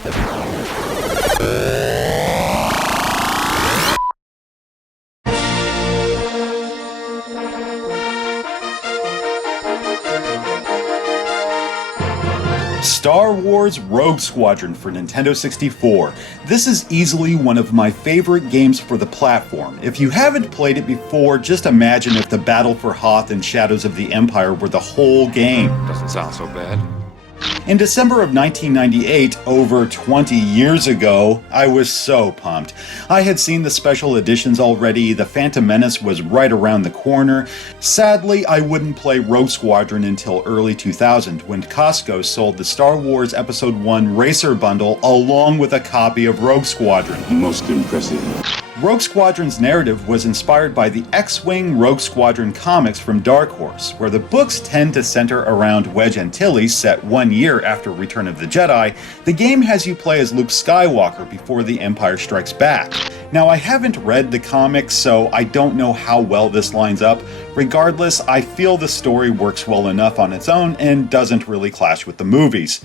Star Wars Rogue Squadron for Nintendo 64. This is easily one of my favorite games for the platform. If you haven't played it before, just imagine if the Battle for Hoth and Shadows of the Empire were the whole game. Doesn't sound so bad. In December of 1998, over 20 years ago, I was so pumped. I had seen the special editions already, the Phantom Menace was right around the corner. Sadly, I wouldn't play Rogue Squadron until early 2000, when Costco sold the Star Wars Episode 1 Racer Bundle along with a copy of Rogue Squadron. Most impressive. Rogue Squadron's narrative was inspired by the X-Wing Rogue Squadron comics from Dark Horse, where the books tend to center around Wedge Antilles, set 1 year after Return of the Jedi. The game has you play as Luke Skywalker before the Empire Strikes Back. Now, I haven't read the comics, so I don't know how well this lines up. Regardless, I feel the story works well enough on its own and doesn't really clash with the movies.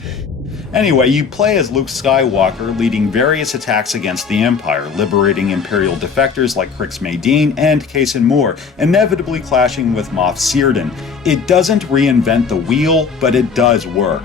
Anyway, you play as Luke Skywalker, leading various attacks against the Empire, liberating Imperial defectors like Crix Madine and Cason Moore, inevitably clashing with Moff Searden. It doesn't reinvent the wheel, but it does work.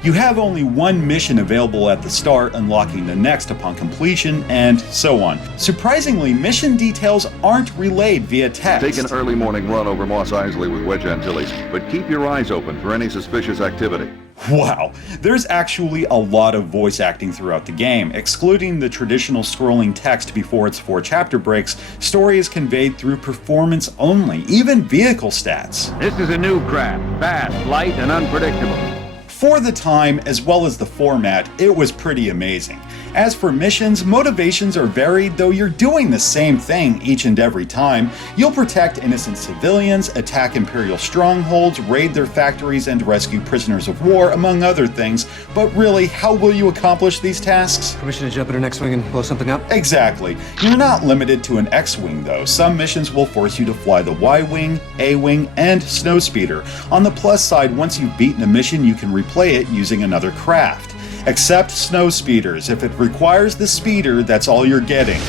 You have only one mission available at the start, unlocking the next upon completion, and so on. Surprisingly, mission details aren't relayed via text. Take an early morning run over Mos Eisley with Wedge Antilles, but keep your eyes open for any suspicious activity. Wow, there's actually a lot of voice acting throughout the game. Excluding the traditional scrolling text before its 4 chapter breaks, story is conveyed through performance only, even vehicle stats. This is a new craft, fast, light, and unpredictable. For the time, as well as the format, it was pretty amazing. As for missions, motivations are varied, though you're doing the same thing each and every time. You'll protect innocent civilians, attack Imperial strongholds, raid their factories, and rescue prisoners of war, among other things. But really, how will you accomplish these tasks? Permission to jump in an X-Wing and blow something up? Exactly. You're not limited to an X-Wing, though. Some missions will force you to fly the Y-Wing, A-Wing, and Snowspeeder. On the plus side, once you've beaten a mission, you can replay it using another craft. Except snow speeders. If it requires the speeder, that's all you're getting.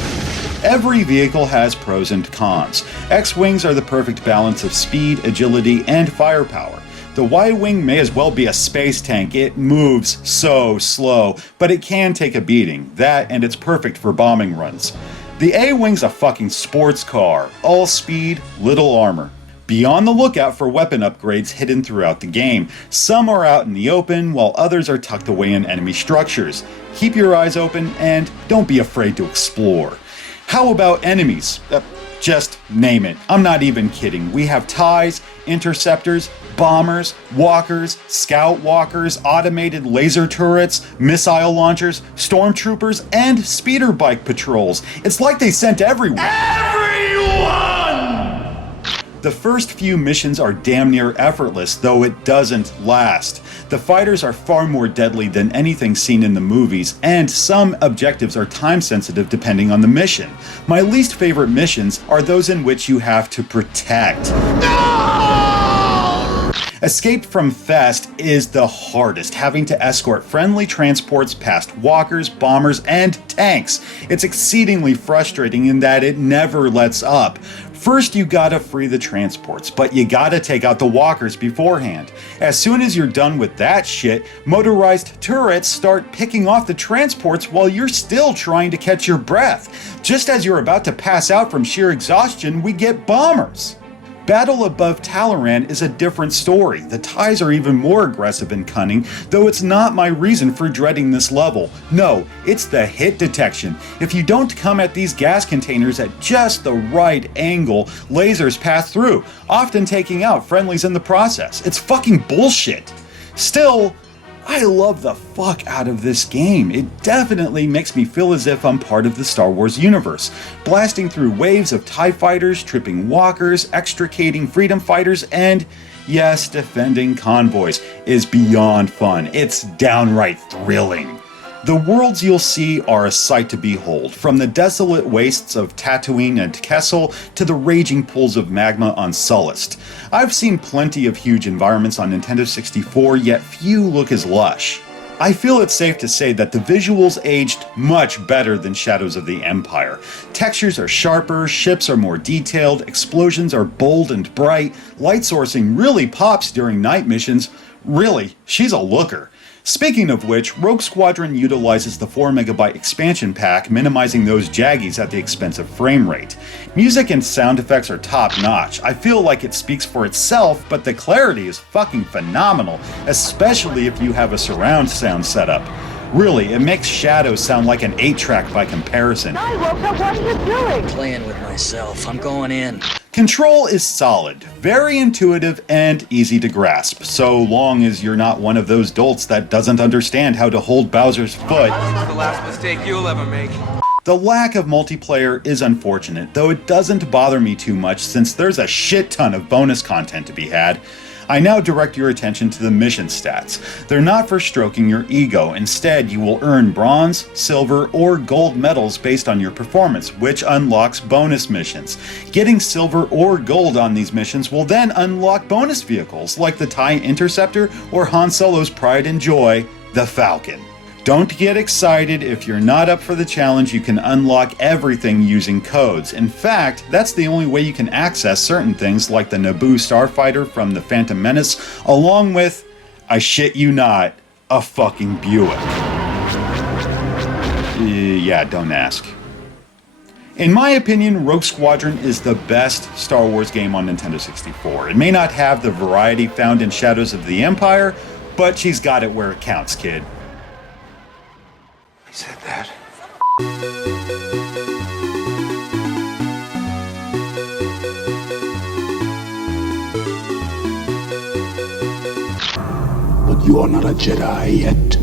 Every vehicle has pros and cons. X-Wings are the perfect balance of speed, agility, and firepower. The Y-Wing may as well be a space tank. It moves so slow, but it can take a beating. That, and it's perfect for bombing runs. The A-Wing's a fucking sports car. All speed, little armor. Be on the lookout for weapon upgrades hidden throughout the game. Some are out in the open, while others are tucked away in enemy structures. Keep your eyes open, and don't be afraid to explore. How about enemies? Just name it. I'm not even kidding. We have TIEs, interceptors, bombers, walkers, scout walkers, automated laser turrets, missile launchers, stormtroopers, and speeder bike patrols. It's like they sent everyone. The first few missions are damn near effortless, though it doesn't last. The fighters are far more deadly than anything seen in the movies, and some objectives are time sensitive depending on the mission. My least favorite missions are those in which you have to protect. Escape from Fest is the hardest, having to escort friendly transports past walkers, bombers, and tanks. It's exceedingly frustrating in that it never lets up. First, you gotta free the transports, but you gotta take out the walkers beforehand. As soon as you're done with that shit, motorized turrets start picking off the transports while you're still trying to catch your breath. Just as you're about to pass out from sheer exhaustion, we get bombers. Battle above Talaran is a different story. The TIEs are even more aggressive and cunning, though it's not my reason for dreading this level. No, it's the hit detection. If you don't come at these gas containers at just the right angle, lasers pass through, often taking out friendlies in the process. It's fucking bullshit. Still, I love the fuck out of this game. It definitely makes me feel as if I'm part of the Star Wars universe. Blasting through waves of TIE fighters, tripping walkers, extricating freedom fighters, and yes, defending convoys is beyond fun. It's downright thrilling. The worlds you'll see are a sight to behold, from the desolate wastes of Tatooine and Kessel to the raging pools of magma on Sullust. I've seen plenty of huge environments on Nintendo 64, yet few look as lush. I feel it's safe to say that the visuals aged much better than Shadows of the Empire. Textures are sharper, ships are more detailed, explosions are bold and bright, light sourcing really pops during night missions. Really, she's a looker. Speaking of which, Rogue Squadron utilizes the 4MB expansion pack, minimizing those jaggies at the expense of frame rate. Music and sound effects are top notch. I feel like it speaks for itself, but the clarity is fucking phenomenal, especially if you have a surround sound setup. Really, it makes Shadows sound like an 8-track by comparison. Hi, Rosa, what are you doing? Playing with myself. I'm going in. Control is solid, very intuitive, and easy to grasp, so long as you're not one of those dolts that doesn't understand how to hold Bowser's foot. This is the last mistake you'll ever make. The lack of multiplayer is unfortunate, though it doesn't bother me too much since there's a shit ton of bonus content to be had. I now direct your attention to the mission stats. They're not for stroking your ego. Instead, you will earn bronze, silver, or gold medals based on your performance, which unlocks bonus missions. Getting silver or gold on these missions will then unlock bonus vehicles, like the TIE Interceptor or Han Solo's pride and joy, the Falcon. Don't get excited. If you're not up for the challenge, you can unlock everything using codes. In fact, that's the only way you can access certain things like the Naboo Starfighter from the Phantom Menace, along with, I shit you not, a fucking Buick. Yeah, don't ask. In my opinion, Rogue Squadron is the best Star Wars game on Nintendo 64. It may not have the variety found in Shadows of the Empire, but she's got it where it counts, kid. I said that. But you are not a Jedi yet.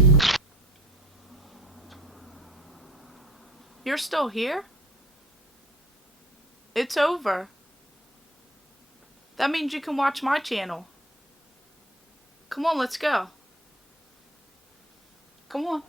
You're still here? It's over. That means you can watch my channel. Come on, let's go. Come on.